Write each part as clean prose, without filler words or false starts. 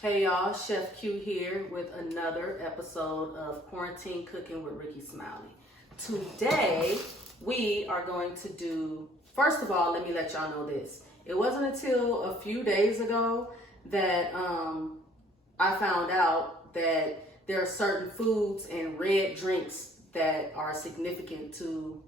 Hey y'all, Chef Q here with another episode of Quarantine Cooking with Ricky Smiley. Today, we are going to do, first of all, let me let y'all know this. It wasn't until a few days ago that I found out that there are certain foods and red drinks that are significant to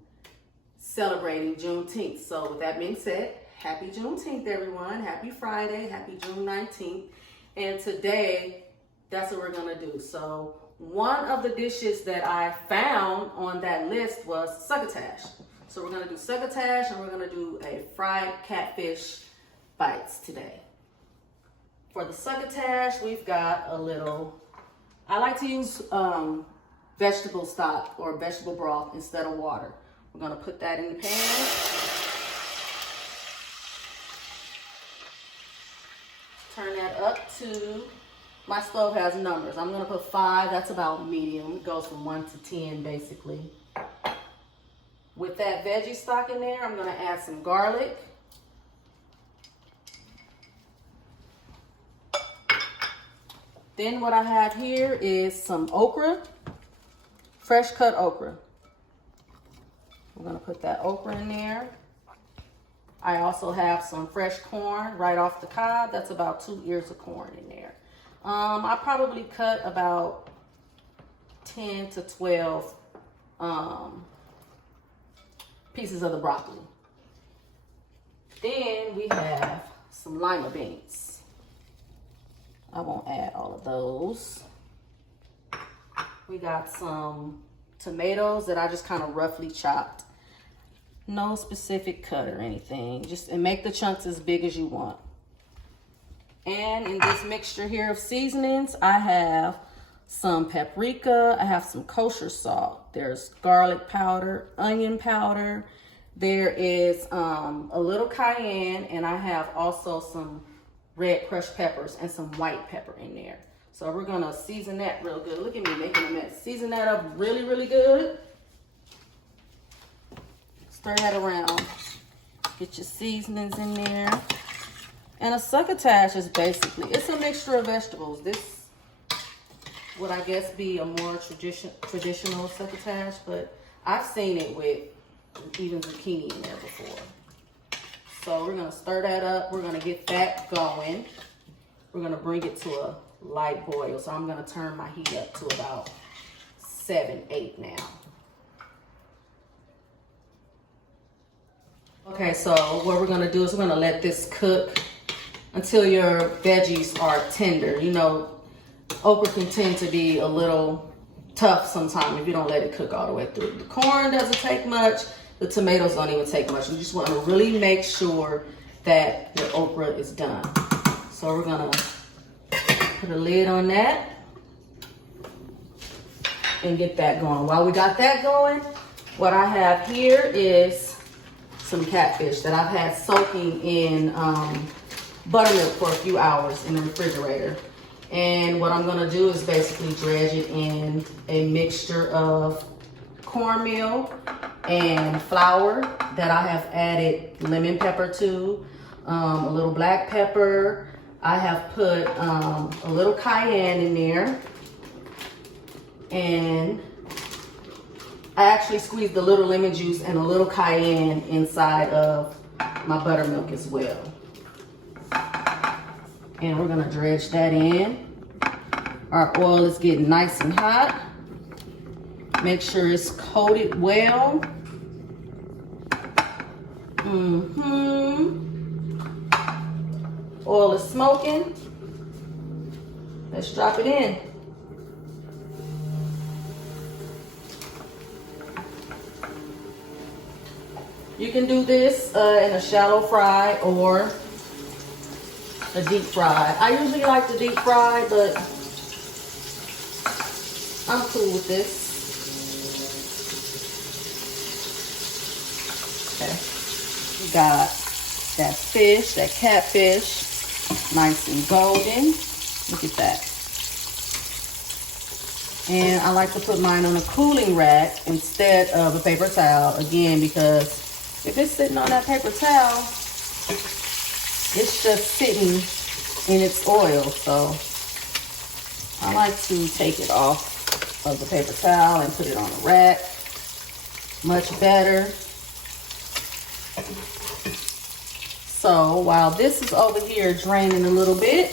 celebrating Juneteenth. So with that being said, happy Juneteenth, everyone. Happy Friday, happy June 19th. And today, that's what we're gonna do. So one of the dishes that I found on that list was succotash. So we're gonna do succotash and we're gonna do a fried catfish bites today. For the succotash, we've got a little, I like to use vegetable stock or vegetable broth instead of water. We're gonna put that in the pan. Turn that up to, my stove has numbers. I'm gonna put 5, that's about medium. It goes from 1 to 10 basically. With that veggie stock in there, I'm gonna add some garlic. Then what I have here is some okra, fresh cut okra. I'm gonna put that okra in there. I also have some fresh corn right off the cob. That's about 2 ears of corn in there. I probably cut about 10 to 12 pieces of the broccoli. Then we have some lima beans. I won't add all of those. We got some tomatoes that I just kind of roughly chopped. No specific cut or anything, and make the chunks as big as you want. And in this mixture here of seasonings, I have some paprika, I have some kosher salt, there's garlic powder, onion powder, there is a little cayenne, and I have also some red crushed peppers and some white pepper in there. So we're gonna season that real good. Look at me making a mess. Season that up really, really good. Stir that around. Get your seasonings in there. And a succotash is basically, it's a mixture of vegetables. This would, I guess, be a more traditional succotash, but I've seen it with even zucchini in there before. So we're gonna stir that up. We're gonna get that going. We're gonna bring it to a light boil. So I'm gonna turn my heat up to about 7, 8 now. Okay, so what we're gonna do is we're gonna let this cook until your veggies are tender. You know, okra can tend to be a little tough sometimes if you don't let it cook all the way through. The corn doesn't take much, the tomatoes don't even take much. You just wanna really make sure that your okra is done. So we're gonna put a lid on that and get that going. While we got that going, what I have here is some catfish that I've had soaking in buttermilk for a few hours in the refrigerator. And what I'm gonna do is basically dredge it in a mixture of cornmeal and flour that I have added lemon pepper to, a little black pepper. I have put a little cayenne in there, and I actually squeezed a little lemon juice and a little cayenne inside of my buttermilk as well. And we're gonna dredge that in. Our oil is getting nice and hot. Make sure it's coated well. Oil is smoking. Let's drop it in. You can do this in a shallow fry or a deep fry. I usually like the deep fry, but I'm cool with this. Okay, we got that fish, that catfish, nice and golden. Look at that. And I like to put mine on a cooling rack instead of a paper towel, again, because if it's sitting on that paper towel, it's just sitting in its oil. So I like to take it off of the paper towel and put it on a rack. Much better. So while this is over here draining a little bit,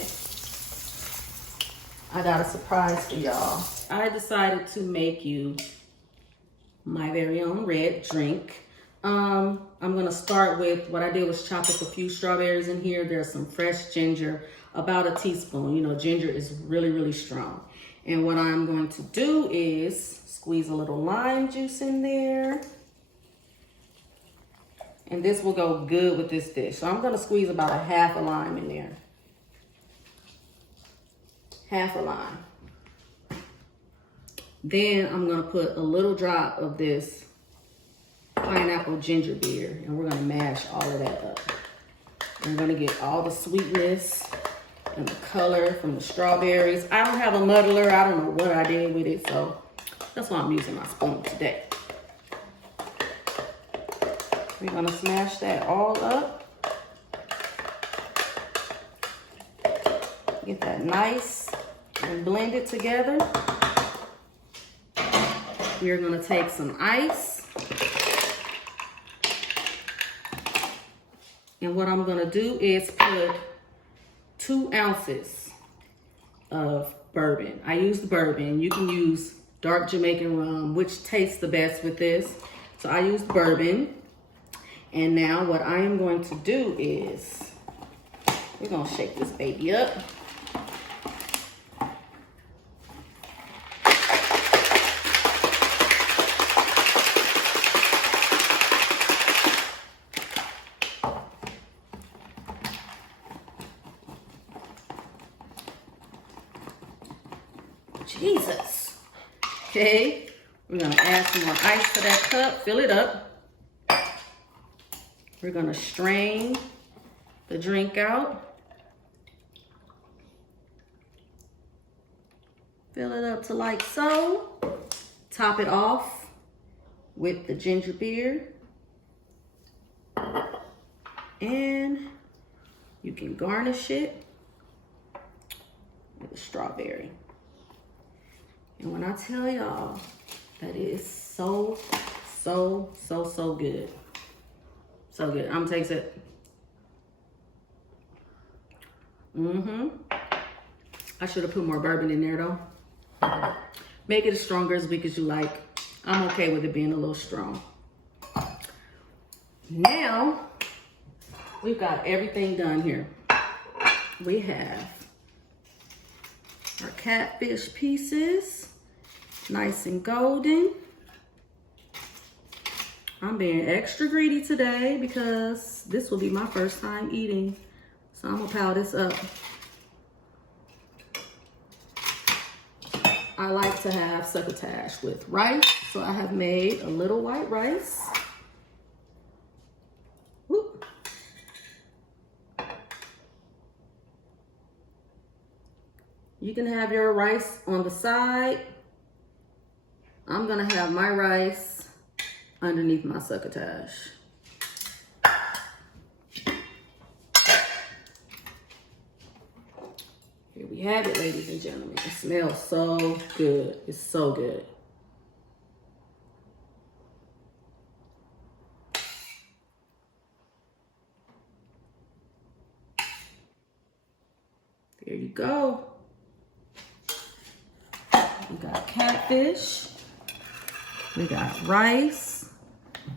I got a surprise for y'all. I decided to make you my very own red drink. I'm gonna start with, what I did was chop up a few strawberries in here. There's some fresh ginger, about a teaspoon. You know, ginger is really, really strong. And what I'm going to do is squeeze a little lime juice in there. And this will go good with this dish. So I'm gonna squeeze about a half a lime in there. Half a lime. Then I'm gonna put a little drop of this pineapple ginger beer, and we're gonna mash all of that up. I'm gonna get all the sweetness and the color from the strawberries. I don't have a muddler. I don't know what I did with it, so that's why I'm using my spoon today. We're gonna smash that all up. Get that nice and blend it together. We're gonna take some ice. And what I'm gonna do is put 2 ounces of bourbon. I used bourbon. You can use dark Jamaican rum, which tastes the best with this. So I used bourbon. And now what I am going to do is, we're gonna shake this baby up. Jesus. Okay, we're gonna add some more ice to that cup, fill it up. We're gonna strain the drink out. Fill it up to like so. Top it off with the ginger beer. And you can garnish it with a strawberry. And when I tell y'all that it is so good. So good. I'm gonna taste it. I should have put more bourbon in there though. Make it as strong or as weak as you like. I'm okay with it being a little strong. Now, we've got everything done here. We have our catfish pieces, nice and golden. I'm being extra greedy today because this will be my first time eating. So I'm gonna pile this up. I like to have succotash with rice, so I have made a little white rice. Whoop. You can have your rice on the side. I'm gonna have my rice underneath my succotash. Here we have it, ladies and gentlemen. It smells so good. It's so good. There you go. We got catfish. We got rice.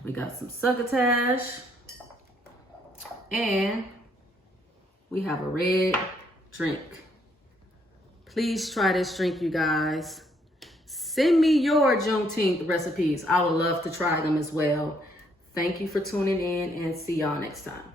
We got some succotash. And we have a red drink. Please try this drink, you guys. Send me your Juneteenth recipes. I would love to try them as well. Thank you for tuning in and see y'all next time.